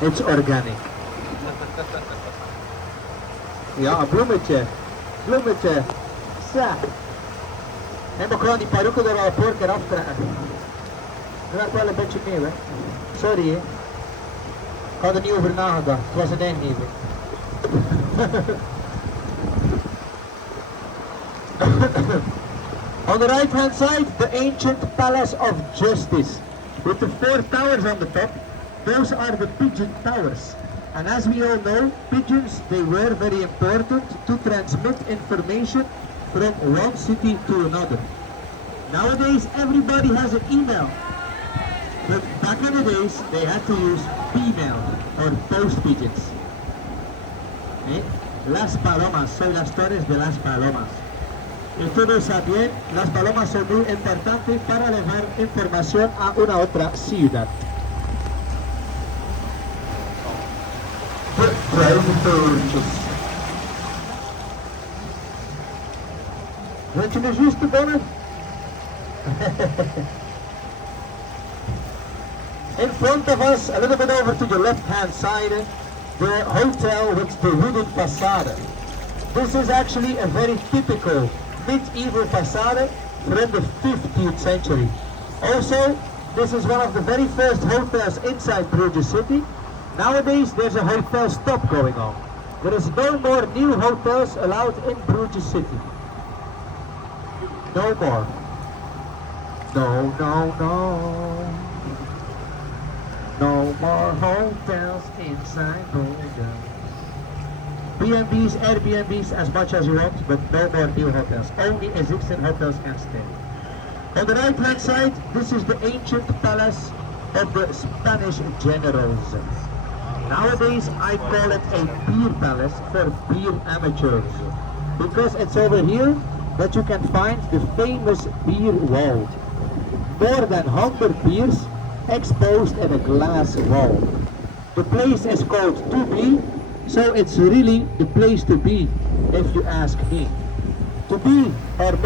It's organic. Ja, een bloemetje. Bloemetje. Zo. En we gaan die paroeken er al een paar keer aftrekken. Dat werkt wel een beetje mee, hè. Sorry, hè. Ik had er niet over nagedacht. Het was een ingeving. On the right hand side, the ancient Palace of Justice. With the 4 towers on the top, those are the pigeon towers. And as we all know, pigeons, they were very important to transmit information from one city to another. Nowadays, everybody has an email. But back in the days, they had to use p-mail or post pigeons. ¿Eh? Las palomas son las torres de las palomas. Y ustedes saben, las palomas son muy importantes para llevar información a una otra ciudad. Weet je dus juist te binnen? In front of us, a little bit over to the left hand side, the hotel with the wooden facade. This is actually a very typical medieval facade from the 15th century. Also, this is one of the very first hotels inside Bruges city. Nowadays, there's a hotel stop going on. There is no more new hotels allowed in Bruges city. No more. No, no, no. No more hotels inside Bruges. B&Bs, Airbnbs as much as you want, but no more new hotels. Only existing hotels can stay. On the right hand side, this is the ancient palace of the Spanish generals. Nowadays, I call it a beer palace for beer amateurs, because it's over here that you can find the famous beer vault. More than 100 beers exposed in a glass wall. The place is called To Be, so it's really the place to be, if you ask me. To be or